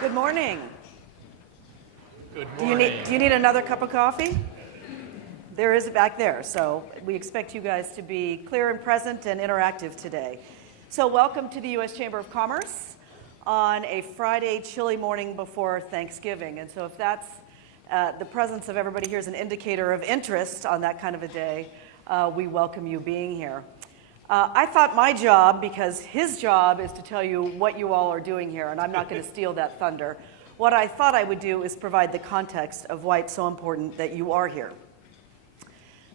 Good morning. Good morning. Do you need another cup of coffee? There is back there. So we expect you guys to be clear and present and interactive today. So welcome to the U.S. Chamber of Commerce on a Friday chilly morning before Thanksgiving. And so if that's the presence of everybody here is an indicator of interest on that kind of a day, we welcome you being here. I thought my job, because his job is to tell you what you all are doing here, and I'm not going to steal that thunder. What I thought I would do is provide the context of why it's so important that you are here.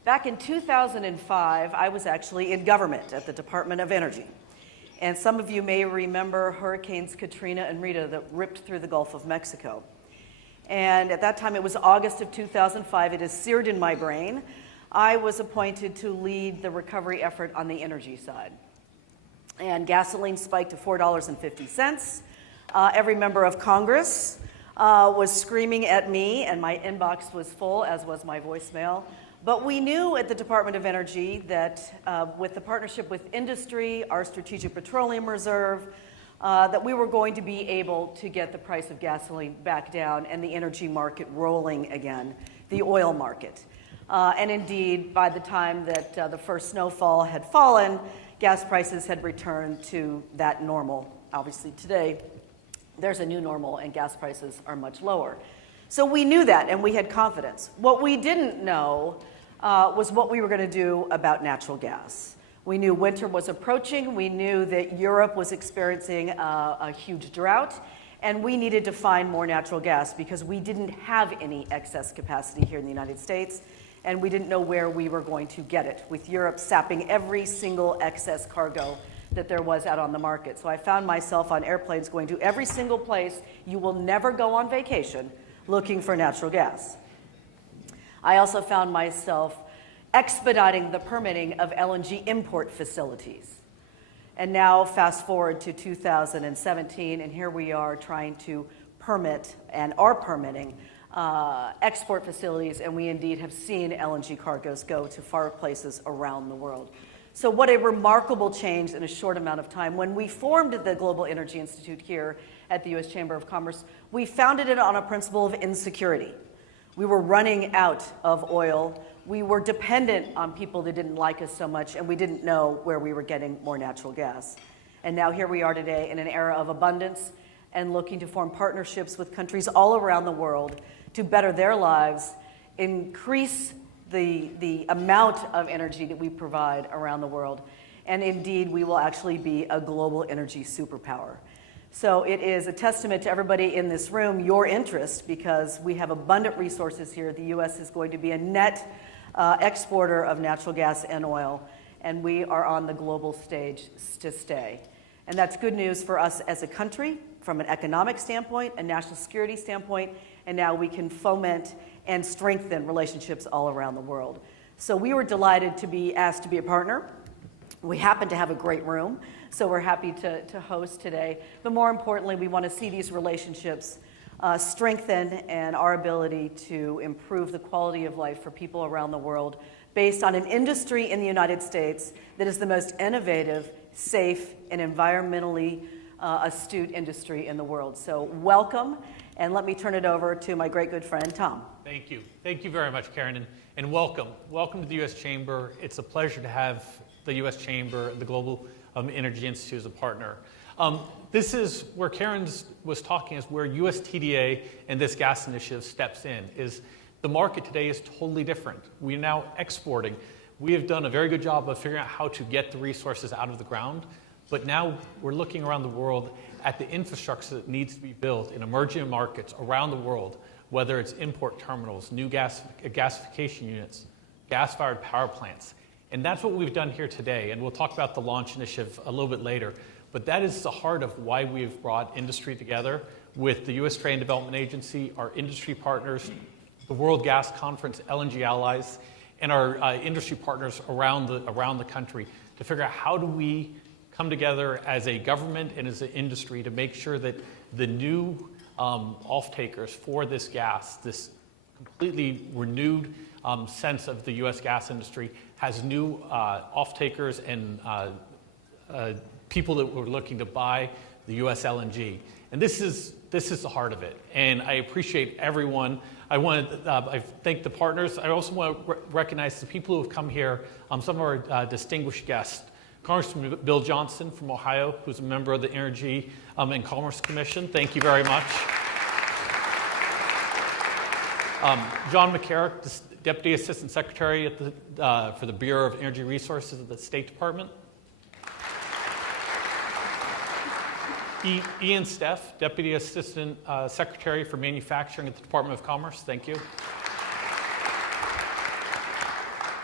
Back in 2005, I was actually in government at the Department of Energy. And some of you may remember Hurricanes Katrina and Rita that ripped through the Gulf of Mexico. And at that time, it was August of 2005. It is seared in my brain. I was appointed to lead the recovery effort on the energy side. And gasoline spiked to $4.50. Every member of Congress was screaming at me, and my inbox was full, as was my voicemail. But we knew at the Department of Energy that with the partnership with industry, our Strategic Petroleum Reserve, that we were going to be able to get the price of gasoline back down and the energy market rolling again, the oil market. And indeed, by the time that the first snowfall had fallen, gas prices had returned to that normal. Obviously today, there's a new normal and gas prices are much lower. So we knew that and we had confidence. What we didn't know was what we were going to do about natural gas. We knew winter was approaching. We knew that Europe was experiencing a huge drought. And we needed to find more natural gas because we didn't have any excess capacity here in the United States. And we didn't know where we were going to get it, with Europe sapping every single excess cargo that there was out on the market. So I found myself on airplanes going to every single place you will never go on vacation looking for natural gas. I also found myself expediting the permitting of LNG import facilities. And now fast forward to 2017, and here we are trying to permit and are permitting export facilities, and we indeed have seen LNG cargoes go to far places around the world. So what a remarkable change in a short amount of time. When we formed the Global Energy Institute here at the U.S. Chamber of Commerce, we founded it on a principle of insecurity. We were running out of oil. We were dependent on people that didn't like us so much, and we didn't know where we were getting more natural gas. And now here we are today in an era of abundance and looking to form partnerships with countries all around the world to better their lives, increase the amount of energy that we provide around the world, and indeed we will actually be a global energy superpower. So it is a testament to everybody in this room, your interest, because we have abundant resources here. The U.S. is going to be a net exporter of natural gas and oil, and we are on the global stage to stay. And that's good news for us as a country, from an economic standpoint, a national security standpoint, and now we can foment and strengthen relationships all around the world. So we were delighted to be asked to be a partner. We happen to have a great room, so we're happy to host today. But more importantly, we want to see these relationships strengthen and our ability to improve the quality of life for people around the world based on an industry in the United States that is the most innovative, safe, and environmentally astute industry in the world. So welcome, and let me turn it over to my great good friend, Tom. Thank you. Thank you very much, Karen, and welcome. Welcome to the U.S. Chamber. It's a pleasure to have the U.S. Chamber, the Global Energy Institute as a partner. This is where Karen was talking, is where USTDA and this gas initiative steps in, is the market today is totally different. We're now exporting. We have done a very good job of figuring out how to get the resources out of the ground, but now we're looking around the world at the infrastructure that needs to be built in emerging markets around the world, whether it's import terminals, new gasification units, gas-fired power plants. And that's what we've done here today, and we'll talk about the launch initiative a little bit later. But that is the heart of why we've brought industry together with the U.S. Trade and Development Agency, our industry partners, the World Gas Conference, LNG Allies, and our industry partners around the country to figure out how do we come together as a government and as an industry to make sure that the new off-takers for this gas, this completely renewed sense of the U.S. gas industry, has new off-takers and people that were looking to buy the U.S. LNG. And this is the heart of it. And I appreciate everyone. I thank the partners. I also want to recognize the people who have come here, some of our distinguished guests. Congressman Bill Johnson from Ohio, who's a member of the Energy and Commerce Commission. Thank you very much. John McCarrick, Deputy Assistant Secretary for the Bureau of Energy Resources of the State Department. Ian Steff, Deputy Assistant Secretary for Manufacturing at the Department of Commerce. Thank you.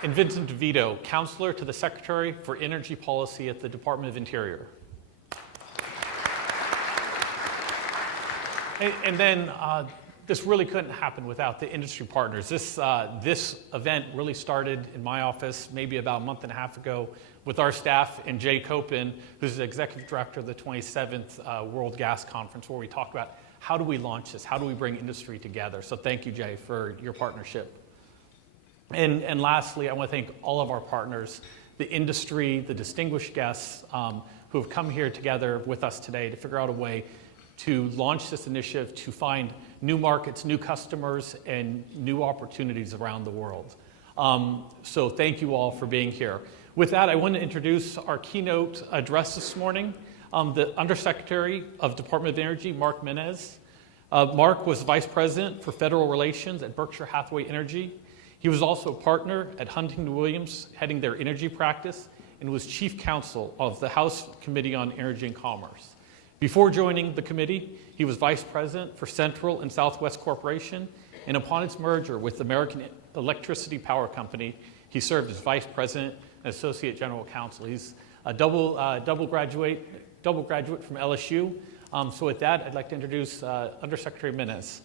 And Vincent DeVito, Counselor to the Secretary for Energy Policy at the Department of Interior. And then this really couldn't happen without the industry partners. This event really started in my office maybe about a month and a half ago with our staff and Jay Copen, who's the Executive Director of the 27th World Gas Conference, where we talked about how do we launch this, how do we bring industry together. So thank you, Jay, for your partnership. And lastly, I want to thank all of our partners, the industry, the distinguished guests who have come here together with us today to figure out a way to launch this initiative to find new markets, new customers, and new opportunities around the world. So thank you all for being here. With that, I want to introduce our keynote address this morning, the Undersecretary of Department of Energy, Mark Menez. Mark was Vice President for Federal Relations at Berkshire Hathaway Energy. He was also a partner at Huntington Williams, heading their energy practice, and was Chief Counsel of the House Committee on Energy and Commerce. Before joining the committee, he was Vice President for Central and Southwest Corporation, and upon its merger with American Electricity Power Company, he served as Vice President and Associate General Counsel. He's a double graduate from LSU. So with that, I'd like to introduce Undersecretary Menez.